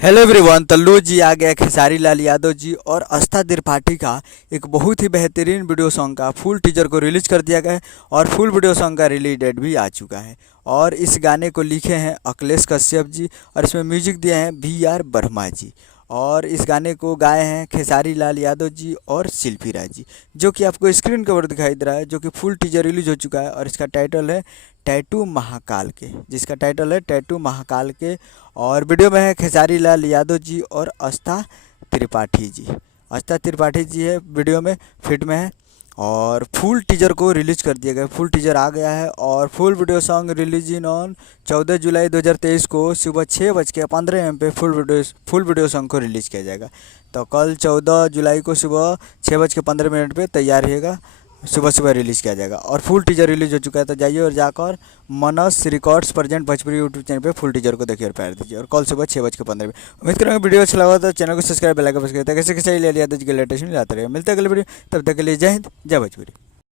Hello everyone. तल्लू जी आ गया खेसारी लाल यादव जी और आस्था त्रिपाठी का एक बहुत ही बेहतरीन वीडियो सॉन्ग का फुल टीजर को रिलीज कर दिया गया है और फुल वीडियो सॉन्ग का रिलीज डेट भी आ चुका है। और इस गाने को लिखे हैं अखिलेश कश्यप जी और इसमें म्यूजिक दिए हैं VR वर्मा जी। और इस गाने को गाए हैं खेसारी लाल यादव जी और शिल्पी राज जी, जो कि आपको स्क्रीन के ऊपर दिखाई दे रहा है, जो कि फुल टीजर रिलीज हो चुका है। और इसका टाइटल है टैटू महाकाल के, जिसका टाइटल है टैटू महाकाल के। और वीडियो में है खेसारी लाल यादव जी और आस्था त्रिपाठी जी। आस्था त्रिपाठी जी है वीडियो में, फिट में है। और फुल टीजर को रिलीज कर दिया गया, फुल टीजर आ गया है। और full video song release in on 14 जुलाई 2023 को सुबह 6:15 AM पे फुल वीडियो सॉन्ग को रिलीज किया जाएगा। तो कल 14 जुलाई को सुबह 6:15 पे तैयार रहिएगा, सुबह सुबह रिलीज़ किया जाएगा। और फुल टीजर रिलीज हो चुका है, तो जाइए और जाकर मनस records present Bhojpuri YouTube channel पे फुल टीजर को देखिए और प्यार दीजिए। और कल सुबह 6:15 पे उम्मीद करूँगा वीडियो अच्छा लगा तो चैनल को सब्सक्राइब बेल आइकन प्रेस करिए ताकि कैसे ले लिया तो लेटेस्ट मिल जाता रहे। मिलते हैं अगले वीडियो, तब तक के लिए जय हिंद, जय भोजपुरी।